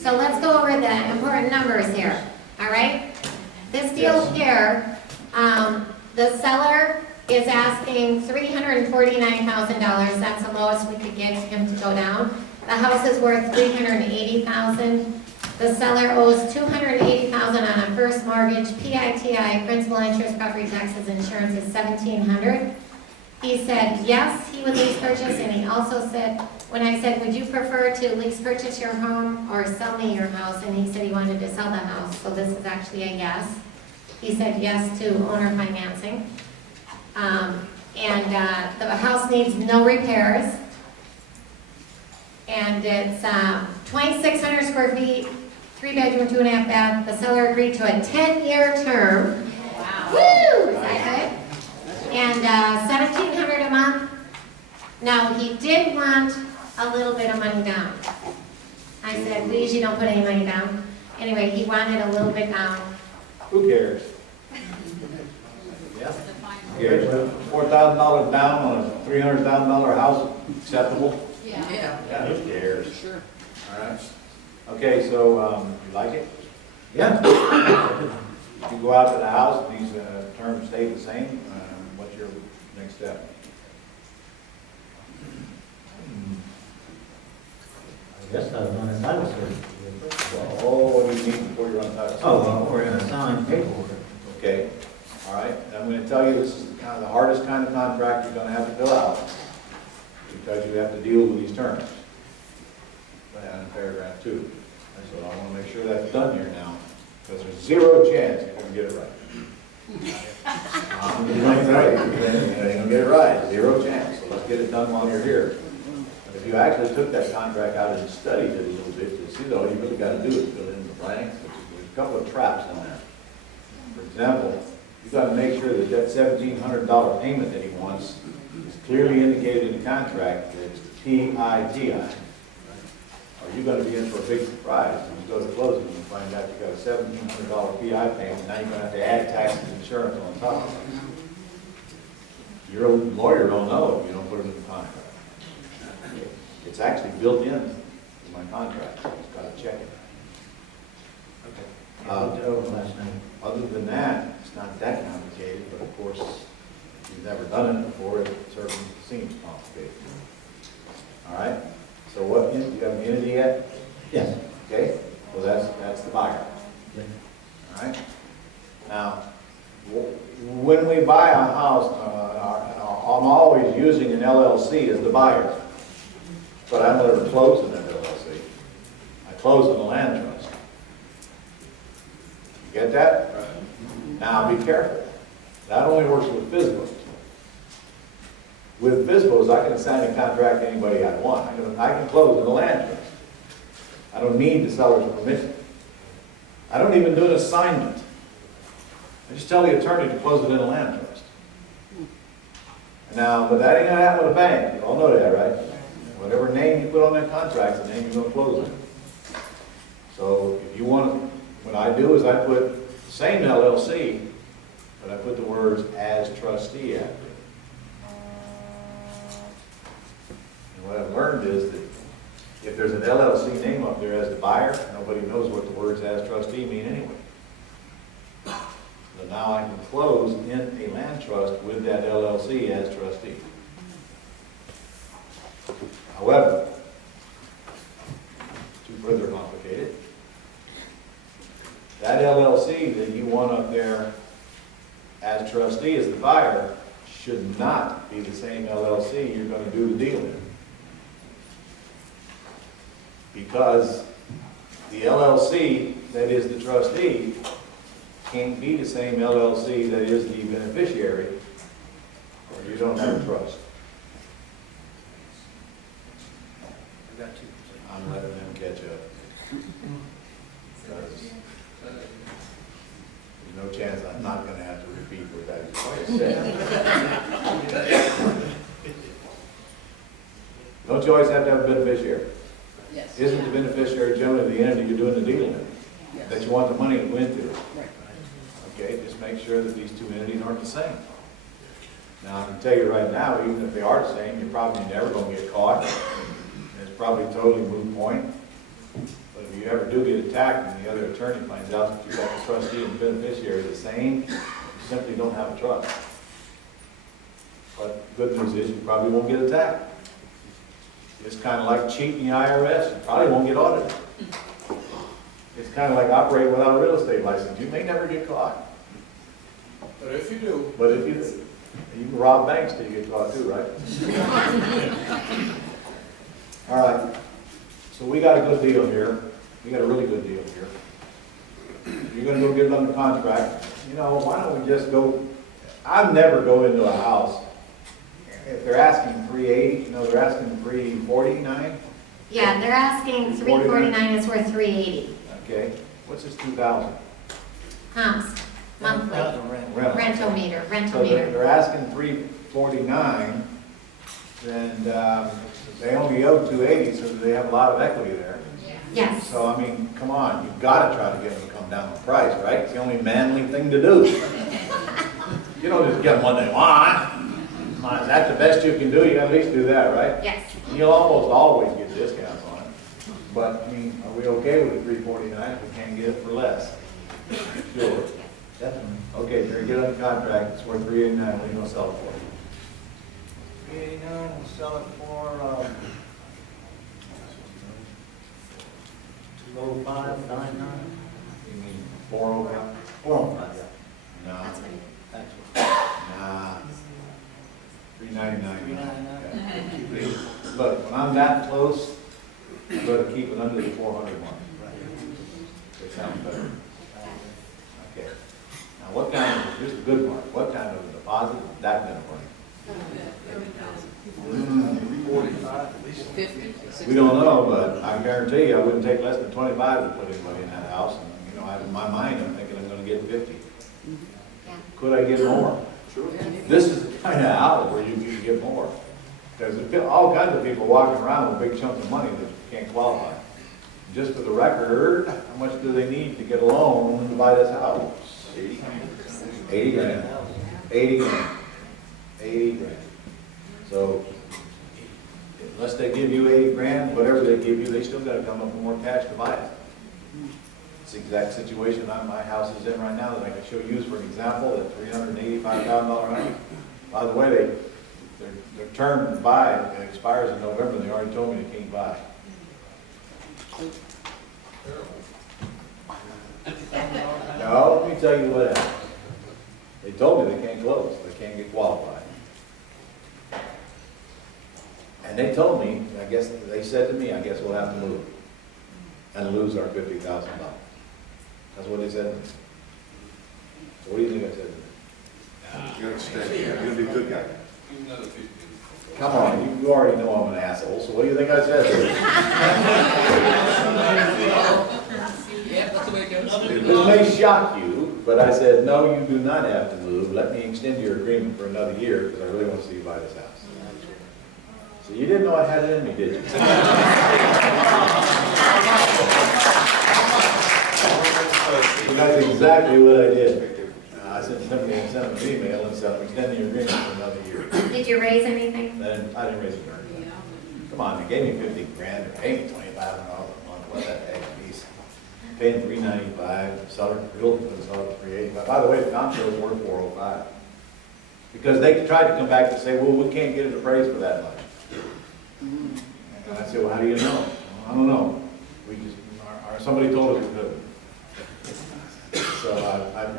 So let's go over the important numbers here, all right? This deal here, the seller is asking $349,000. That's the lowest we could get him to go down. The house is worth $380,000. The seller owes $280,000 on a first mortgage. PITI, principal, interest, property taxes, insurance is $1,700. He said yes, he would lease purchase, and he also said, when I said, would you prefer to lease purchase your home or sell me your house? And he said he wanted to sell the house, so this is actually a yes. He said yes to owner financing. The house needs no repairs. And it's 2,600 square feet, 3-bedroom, 2.5 bath. The seller agreed to a 10-year term. Wow. Woo! Is that good? And $1,700 a month. Now, he did want a little bit of money down. I said, we usually don't put any money down. Anyway, he wanted a little bit down. Who cares? Yeah. $4,000 down on a $300,000 house, acceptable? Yeah. Yeah, who cares? Sure. All right. Okay, so, you like it? Yeah. If you go out to the house, and these terms stay the same, what's your next step? I guess I was on a title search. Oh, what do you need before you run title? Oh, well, we're gonna sign paperwork. Okay, all right. I'm going to tell you this is kind of the hardest kind of contract you're going to have to fill out because you have to deal with these terms. In paragraph 2. So I want to make sure that's done here now because there's zero chance you're going to get it right. You're going to get it right, zero chance. So let's get it done while you're here. If you actually took that contract out and studied it a little bit, you'll see that all you really got to do is fill in the blanks. There's a couple of traps in there. For example, you've got to make sure that that $1,700 payment that he wants is clearly indicated in the contract that it's PITI. Or you're going to be in for a big surprise when you go to closing and find out you've got a $1,700 PI payment. Now you're going to have to add taxes and insurance on top of it. Your lawyer don't know if you don't put it in the contract. It's actually built in my contract. Just got to check it. Last night. Other than that, it's not that complicated, but of course, if you've never done it before, it certainly seems complicated. All right? So what, do you have an entity yet? Yes. Okay, well that's the buyer. Yeah. All right? Now, when we buy a house, I'm always using an LLC as the buyer, but I never close in that LLC. I close in the land trust. You get that? Now, be careful. That only works with FSBOs. With FSBOs, I can assign a contract to anybody I want. I can close in the land trust. I don't need the seller's permission. I don't even do an assignment. I just tell the attorney to close it in a land trust. Now, but that ain't gonna happen with a bank. You all know that, right? Whatever name you put on that contract is the name you're gonna close it. So if you want, what I do is I put the same LLC, but I put the words as trustee after it. And what I've learned is that if there's an LLC name up there as the buyer, nobody knows what the words as trustee mean anyway. So now I can close in a land trust with that LLC as trustee. However, too further complicated, that LLC that you want up there as trustee as the buyer should not be the same LLC you're going to do the deal in. Because the LLC that is the trustee can't be the same LLC that is the beneficiary, or you don't have a trust. I got you. I'm letting them catch up. Because there's no chance I'm not going to have to repeat what I just said. Don't you always have to have a beneficiary? Yes. Isn't the beneficiary generally the entity you're doing the deal with, Yes. that you want the money to go into? Right. Okay, just make sure that these two entities aren't the same. Now, I can tell you right now, even if they are the same, you're probably never going to get caught. It's probably a totally moot point. But if you ever do attacked and the other attorney finds out that you got the trustee and beneficiary the same, you simply don't have a trust. But good news is you probably won't get attacked. It's kind of like cheating the IRS, you probably won't get audited. It's kind of like operating without a real estate license, you may never get caught. But if you do, But if you can rob banks till you get caught too, right? All right, so we got a good deal here. We got a really good deal here. You're gonna go get it under contract. You know, why don't we just go, I'd never go into a house. If they're asking 380, you know, they're asking 349, Yeah, they're asking 349, it's worth 380. okay? What's this 2,000? Comps, monthly, Rental. rental meter, So rental meter. they're asking 349, and they only owe 280, so they have a lot of equity there. Yes, So, I mean, come on, you've got to try to get them to come down on price, right? It's the only manly thing to do. You don't just get them what they want. Come on, is that the best you can do? You at least do that, right? yes. And you'll almost always get discounts on it. But, I mean, are we okay with the 349 if we can't get it for less? Sure. Definitely. Okay, Jerry, get on the contract, it's worth 389, what are you gonna sell it for? 389, we'll sell it for, 205.99. You mean 405? 405, yeah. No, That's what it- That's what. nah. 399. 399. Look, when I'm that close, I'm gonna keep it under the 400 mark. It sounds better. Okay. Now, what kind of, here's the good part, what kind of a deposit is that gonna bring? 45, at least 50, 60. We don't know, but I guarantee you, I wouldn't take less than 25 to put anybody in that house. And, you know, in my mind, I'm thinking I'm gonna get 50. Yeah. Could I get more? Sure. This is the kind of outlet where you can get more. There's all kinds of people walking around with big chunks of money that can't qualify. Just for the record, how much do they need to get a loan to buy this house? 80 grand. 80 grand. 80 grand. So unless they give you 80 grand, whatever they give you, they still gotta come up with more cash to buy it. It's the exact situation my house is in right now that I can show you for an example, at $385,000 house. By the way, their term to buy expires in November, they already told me they can't buy. No, let me tell you what happened. They told me they can't close, they can't get qualified. And they told me, I guess, they said to me, I guess we'll have to move and lose our $50,000. That's what they said to me. So what do you think I said to them? You're gonna stay, you're gonna be a good guy. Come on, you already know I'm an asshole, so what do you think I said to them? Yeah, that's the way it goes. This may shock you, but I said, no, you do not have to move. Let me extend your agreement for another year, because I really want to see you buy this house. So you didn't know I had it in me, did you? So that's exactly what I did. I sent them an email and said, I'm extending your agreement for another year. Did you raise anything? Then I didn't raise a dime. Come on, they gave me 50 grand, they paid me $25,000 a month, what that takes piece. Paying $395, seller, realtor put sell it for $385. By the way, the comp shows worth $405. Because they tried to come back and say, well, we can't get it appraised for that much. And I said, well, how do you know? I don't know. We just, somebody told us we couldn't. So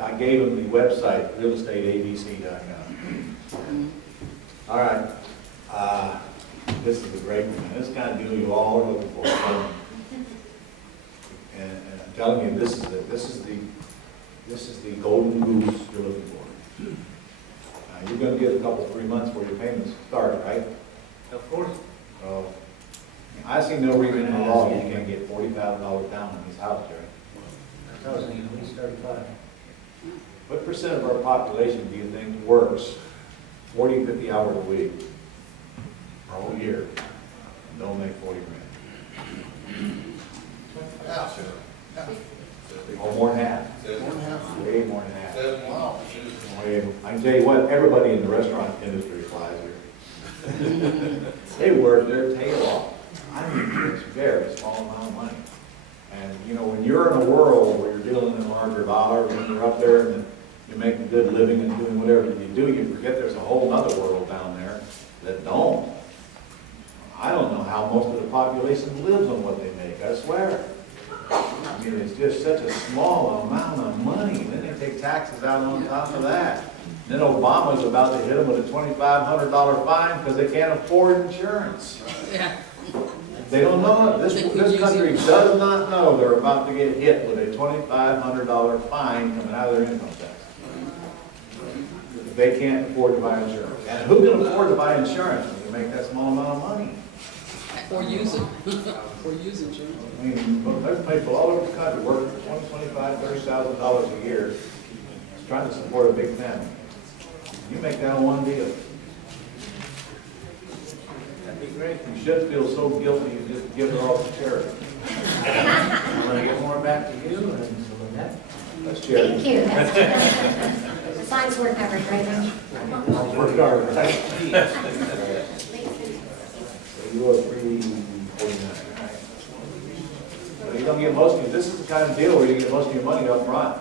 I gave them the website, realestateabc.com. All right. This is a great one. This kind of deal you all are looking for. And I'm telling you, this is the golden goose you're looking for. You're going to get a couple, 3 months before your payments start, right? Of course. So I see no reason in the law you can't get $40,000 down on this house, Jerry. I was thinking at least 35. What percent of our population do you think works 40, 50 hours a week, a whole year, and don't make 40 grand? Or more than half. Way more than half. I can tell you what, everybody in the restaurant industry applies here. They work their tail off. I mean, it's a very small amount of money. And, you know, when when you're in a world where you're dealing in larger dollars, when you're up there and you're making a good living and doing whatever you do, you forget there's a whole other world down there that don't. I don't know how most of the population lives on what they make, I swear. I mean, it's just such a small amount of money, and then they take taxes out on top of that. Then Obama's about to hit them with a $2,500 fine because they can't afford insurance. Yeah. They don't know it. This country does not know they're about to get hit with a $2,500 fine coming out of their income tax. They can't afford to buy insurance. And who can afford to buy insurance when you make that small amount of money? Or use it. Or use insurance. I mean, there's people all over the country working for $20,000, $25,000, $30,000 a year, trying to support a big family. You make that one deal. That'd be great. You should feel so guilty you just give it all to charity. I'm gonna get more back to you and so Lynette. That's charity. Thank you. As long as we're covered, right now. Work hard, right? So you owe $349, right? But you don't get most of it. This is the kind of deal where you get most of your money up front.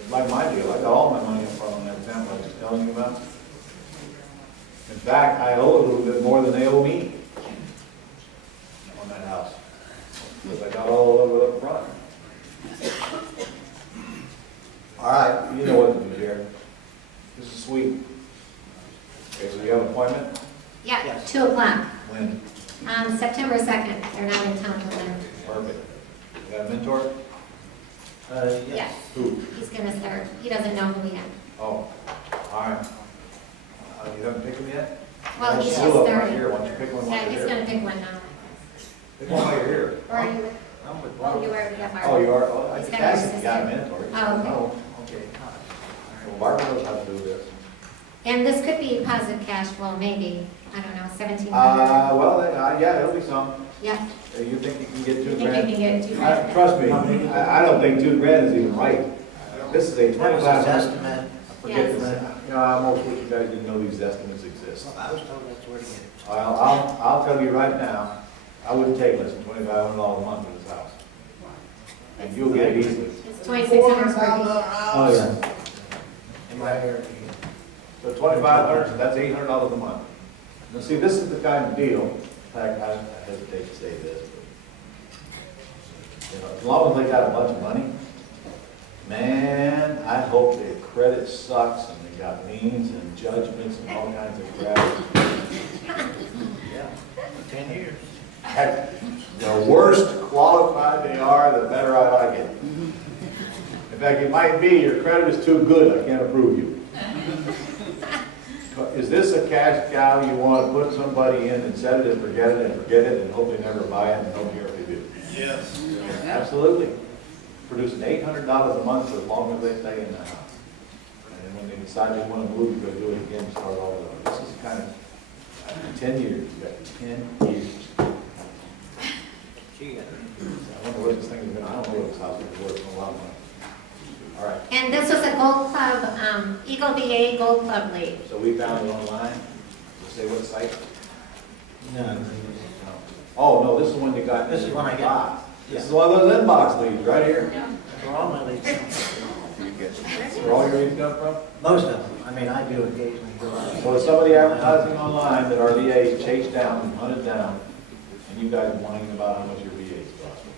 It's like my deal. I got all my money up front on that example I was just telling you about. In fact, I owe a little bit more than they owe me on that house. Because I got all of it up front. All right, you know what to do here. This is sweet. Okay, so you have an appointment? Yeah, Yes. 2 o'clock. When? September 2nd. They're not in town till then. Perfect. You got a mentor? Yeah, Yes. Who? he's gonna start. He doesn't know who yet. Oh, all right. You haven't picked him yet? Well, he's just Still up right starting. here. Why don't you pick one while Yeah, you're he's here? gonna pick one now. Pick one while you're here. Or are you, I'm with oh, you Bob. already have Mark. Oh, you are? Oh, I He's just got your asked if you got a assistant. mentor. Oh, okay. No, okay. Well, Barbara knows how to do this. And this could be positive cash flow, maybe, I don't know, 1,700. Well, yeah, it'll be some. Yeah, You think you can get you $2 think you grand? can get 2 grand? Trust me, I don't think $2 is even right. This is a That was his 25. estimate. Forget Yes. this. You know, I almost wish you guys didn't know these estimates exist. I was told that's where to get it. I'll tell you right now, I wouldn't take less than $2,500 a month for this house. And you'll get it easily. It's 2,600 per week. Oh, yeah. In my area. So 2,500, so that's $800 a month. Now, see, this is the kind of deal, in fact, I hesitate to say this, but, you know, as long as they got a bunch of money, man, I hope their credit sucks and they got liens and judgments and all kinds of crap. Yeah, 10 years. Heck, the worst qualified they are, the better I like it. In fact, it might be your credit is too good, I can't approve you. Is this a cash cow you want to put somebody in and set it and forget it and hope they never buy it and don't care if they do? Yes. Absolutely. Producing $800 a month for as long as they stay in the house. And then when they decide they want to move, you go do it again and start all over. This is kind of 10 years, you got 10 years. Gee, I wonder what this thing is going to, I don't know what this house is worth, it's a lot of money. All right, And this was a Gold Club, Eagle VA Gold Club lead. so we found it online. Does it say what site? no. No. Oh, no, this is the one you got. This is one I got. Ah, This is one of those inbox leads, right here. For all my leads. Where all your leads come from? Most of them. I mean, I do occasionally go out. So is somebody advertising online that our VA is chased down and hunted down, and you guys whining about how much your VA is costing?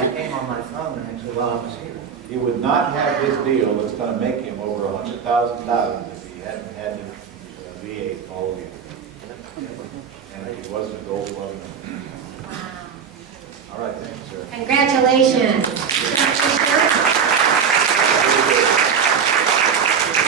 I came on my phone actually while I was here. He would not have this deal that's gonna make him over $100,000 if he hadn't had the VA all year. And if he wasn't a gold club member. Wow. All right, thank you, sir. Congratulations.